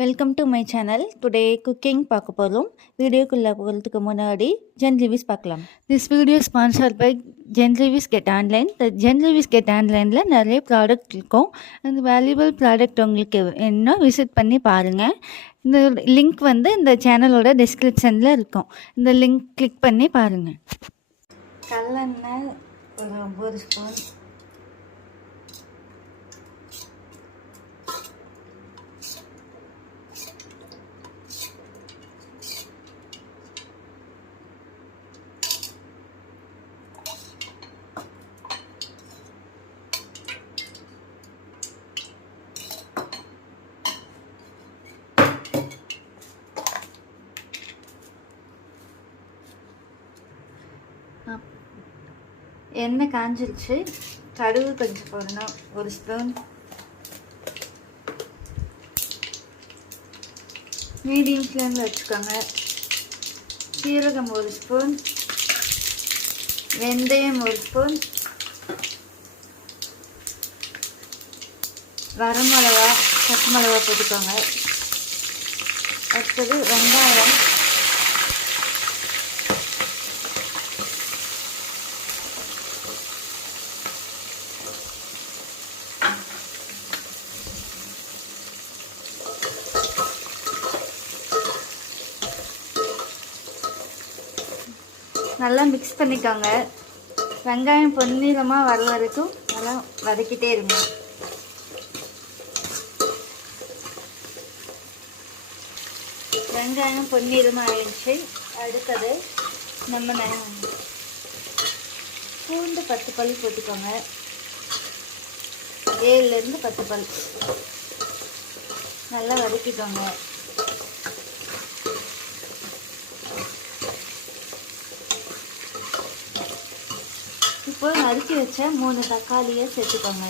Welcome to my channel. Today cooking பார்க்க போகிறோம். வீடியோக்குள்ளே போகிறதுக்கு முன்னாடி ஜென் ரிவ்யூஸ் பார்க்கலாம். This video sponsored by Zen reviews get online. Zen reviews get ஆன்லைனில் நிறைய ப்ராடக்ட் இருக்கும். அந்த வேல்யூபிள் ப்ராடக்ட் உங்களுக்கு வேணும்னா விசிட் பண்ணி பாருங்கள். இந்த லிங்க் இந்த சேனலோட டிஸ்கிரிப்ஷனில் இருக்கும். இந்த லிங்க் கிளிக் பண்ணி பாருங்கள். கல்லெண்ணெய் ஒரு 9 ஸ்பூன், எண்ணெய் காஞ்சிருச்சு. கடுகு கொஞ்சம் போடணும், 1 ஸ்பூன். மீடியம் ஃப்ளேமில் வச்சுக்கோங்க. சீரகம் 1 ஸ்பூன், வெந்தயம் 1 ஸ்பூன், வரமிளகா, பச்சை மிளகா போட்டுக்கோங்க. அடுத்தது வெங்காயம், நல்லா மிக்ஸ் பண்ணிக்கோங்க. வெங்காயம் பொன்னிறமாக வர வரைக்கும் நல்லா வதக்கிட்டே இருங்க. வெங்காயம் பொன்னிறமாக ஆயிடுச்சு. அடுத்தது நம்ம பூண்டு 10 பல் போட்டுக்கோங்க. 7லேருந்து 10 பல் நல்லா வதக்கிக்கோங்க. இப்போ நறுக்கி வச்ச 3 தக்காளியை சேர்த்துக்கோங்க.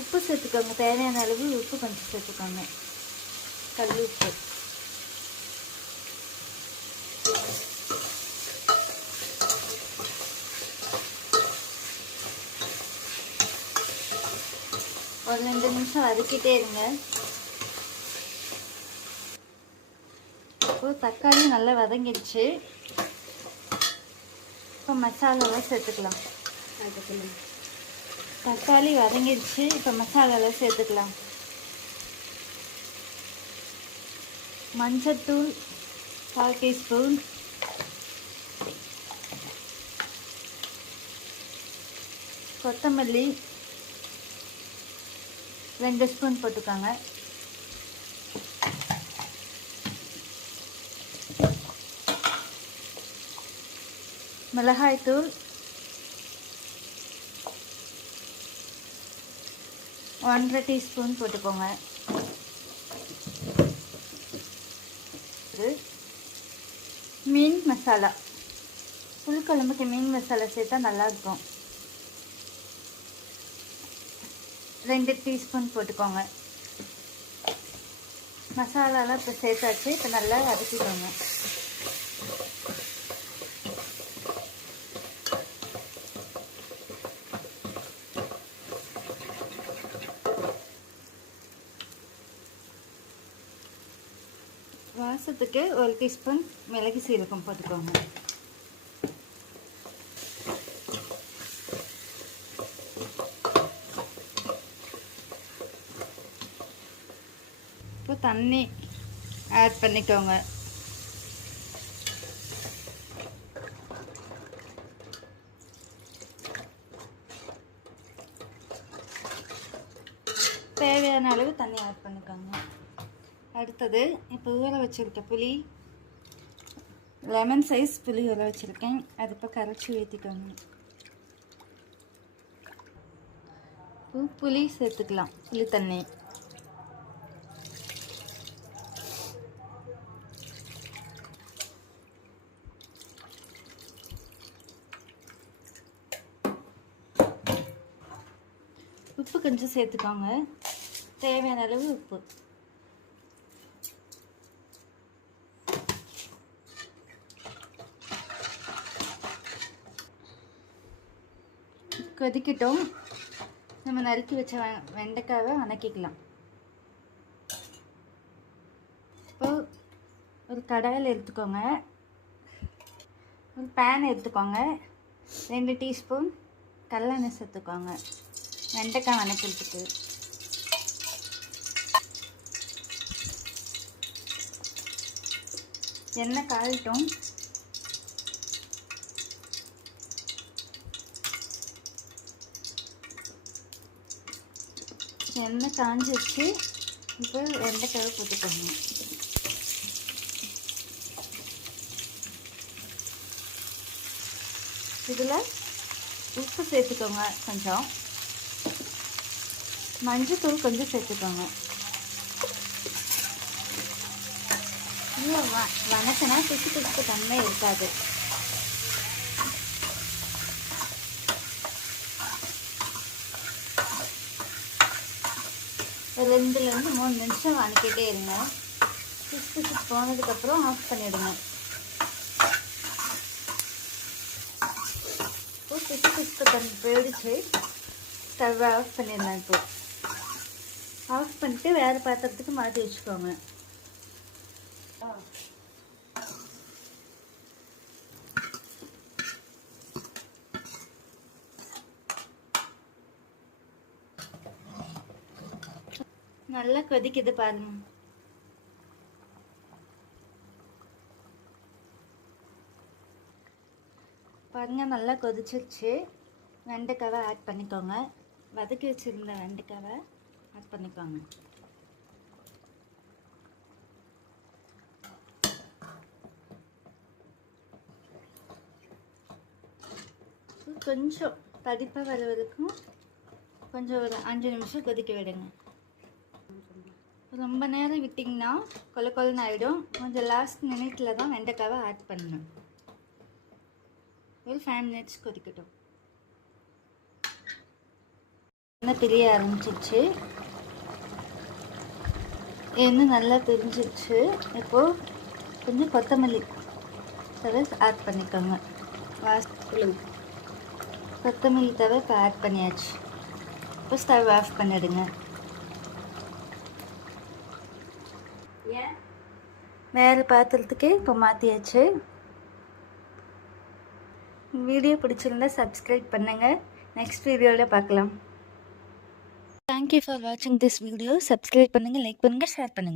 உப்பு சேர்த்துக்கோங்க. தேவையான அளவு உப்பு கொஞ்சம் சேர்த்துக்கோங்க. கல் உப்பு. ஒரு 2 நிமிஷம் வதக்கிட்டே இருங்க. இப்போ தக்காளி நல்லா வதங்கிடுச்சு. இப்போ மசாலாலாம் சேர்த்துக்கலாம். தக்காளி வதங்கிடுச்சு. இப்போ மசாலாலாம் சேர்த்துக்கலாம். மஞ்சத்தூள் 1/4 டீஸ்பூன், கொத்தமல்லி 2 ஸ்பூன் போட்டுக்கோங்க. மிளகாய்த்தூள் 1/2 டீஸ்பூன் போட்டுக்கோங்க. மீன் மசாலா, புளிக்குழம்புக்கு மீன் மசாலா சேர்த்தா நல்லாயிருக்கும். 2 டீஸ்பூன் போட்டுக்கோங்க. மசாலாலாம் இப்போ சேர்த்தாச்சு. இப்போ நல்லா வதக்கிக்கோங்க. வாசத்துக்கு 1 டீஸ்பூன் மிளகு சீரகம் போட்டுக்கோங்க. இப்போ தண்ணி ஆட் பண்ணிக்கோங்க. தேவையான அளவு தண்ணி ஆட் பண்ணிக்கோங்க. அடுத்தது இப்போ ஊற வச்சுருக்க புளி, லெமன் சைஸ் புளி ஊற வச்சுருக்கேன். அது இப்போ கரைச்சி ஊற்றிக்கோங்க. புளி சேர்த்துக்கலாம். புளி தண்ணி உப்பு கொஞ்சம் சேர்த்துக்கோங்க, தேவையான அளவு உப்பு. கொதிக்கட்டும். நம்ம நறுக்கி வச்ச வெண்டைக்காவை வணக்கிக்கலாம். இப்போ ஒரு கடாயில் எடுத்துக்கோங்க, ஒரு பேன் எடுத்துக்கோங்க, 2 டீஸ்பூன் கடலெண்ணெய் சேர்த்துக்கோங்க வெண்டைக்காய் வணக்கிறதுக்கு. எண்ணெய் காயட்டும். எண்ணெய் காஞ்சிச்சு. இப்போ வெண்டைக்காவை போட்டுக்கோங்க. இதில் உப்பு சேர்த்துக்கோங்க, கொஞ்சம் மஞ்சத்தூள் கொஞ்சம் சேர்த்துக்கோங்க. இல்லை வணக்கினா பிசு தன்மை இருக்காது. ஒரு 2லேருந்து 3 நிமிஷம் வணக்கிட்டே இருங்க. பிசு போனதுக்கப்புறம் ஆஃப் பண்ணிவிடுங்க. இப்போ பிசு போயிடுச்சு. ஸ்டவ் ஆஃப் பண்ணிடலாம். இப்போ ஆஃப் பண்ணிட்டு வேறு பாத்திரத்துக்கு மாற்றி வச்சுக்கோங்க. நல்லா கொதிக்குது பாருங்க. பாருங்க, நல்லா கொதிச்சிருச்சு. வெண்டைக்காவை ஆட் பண்ணிக்கோங்க. வதக்கி வச்சுருந்த வெண்டைக்காவை ஆட் பண்ணிக்கோங்க. கொஞ்சம் தடிப்பாக வர வரைக்கும் கொஞ்சம் ஒரு 5 நிமிஷம் கொதிக்க விடுங்க. ரொம்ப நேரம் விட்டிங்கன்னா கொலன்னு ஆகிடும். கொஞ்சம் லாஸ்ட் மினிட்ல தான் வெண்டைக்காவை ஆட் பண்ணணும். ஒரு 5 மினிட்ஸ் கொதிக்கட்டும். எண்ணெய் பிரிய ஆரம்பிச்சிருச்சு. எண்ணெய் நல்லா பிரிஞ்சிருச்சு. இப்போது கொஞ்சம் கொத்தமல்லி தழை ஆட் பண்ணிக்கோங்க. கொத்தமல்லி தழை இப்போ ஆட் பண்ணியாச்சு. இப்போ ஸ்டவ் ஆஃப் பண்ணிடுங்க. வேறு பாத்திரத்துக்கு இப்போ மாற்றியாச்சு. வீடியோ பிடிச்சிருந்தா சப்ஸ்கிரைப் பண்ணுங்கள். நெக்ஸ்ட் வீடியோவில் பார்க்கலாம். தேங்க்யூ ஃபார் வாட்சிங் திஸ் வீடியோ. சப்ஸ்கிரைப் பண்ணுங்கள், லைக் பண்ணுங்கள், ஷேர் பண்ணுங்கள்.